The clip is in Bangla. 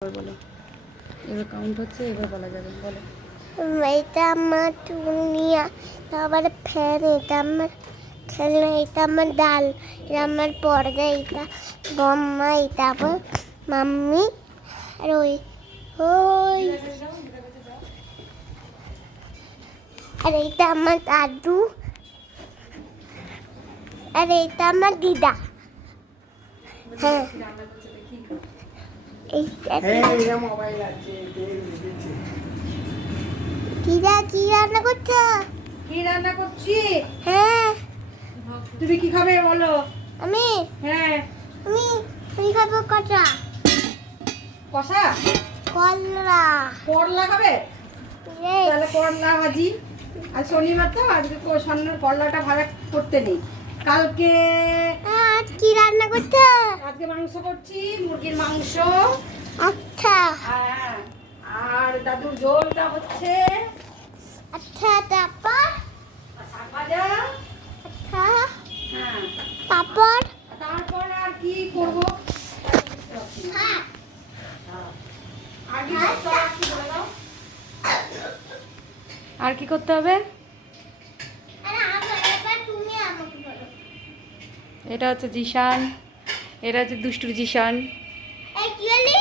বলো, এবার কাউন্ট হচ্ছে, এবার বলা যাবে। বলো, এটা আমার দুনিয়া, তারপর ফ্যান, এটা আমার খেলনা, এটা আমার ডাল, এটা আমার পর্দা, এটা বম্মা, এটা আমার মাম্মি, আর ওই ওই আর এটা আমার দাদু, আর এটা আমার দিদা। হ্যাঁ, দিদা কি রান্না করছো? কি রান্না করছি? হ্যাঁ, তুমি কি খাবে বলো? আমি হ্যাঁ, আমি আমি খাবো কটা কষা কলা। করলা খাবে? তাহলে করলা ভাজি। আর শনিবার তো আজকে করলাটা ভাজা করতে নেই। কালকে আজ কি রান্না করছো? আজকে মাংস করছি, মুরগির মাংস। আচ্ছা হ্যাঁ, আর দাদুর ঝোলটা হচ্ছে, আচ্ছা, তারপর আর শাক ভাজা। আচ্ছা, হ্যাঁ, তারপর তারপর আর কি করবো? হ্যাঁ, আর কি করতে হবে? কি বলে দাও? আর কি করতে হবে? আরে এবার তুমি আমাকে বলো। এটা হচ্ছে জিশান, এটা হচ্ছে দুষ্টুর জিশান। এই কি বলি?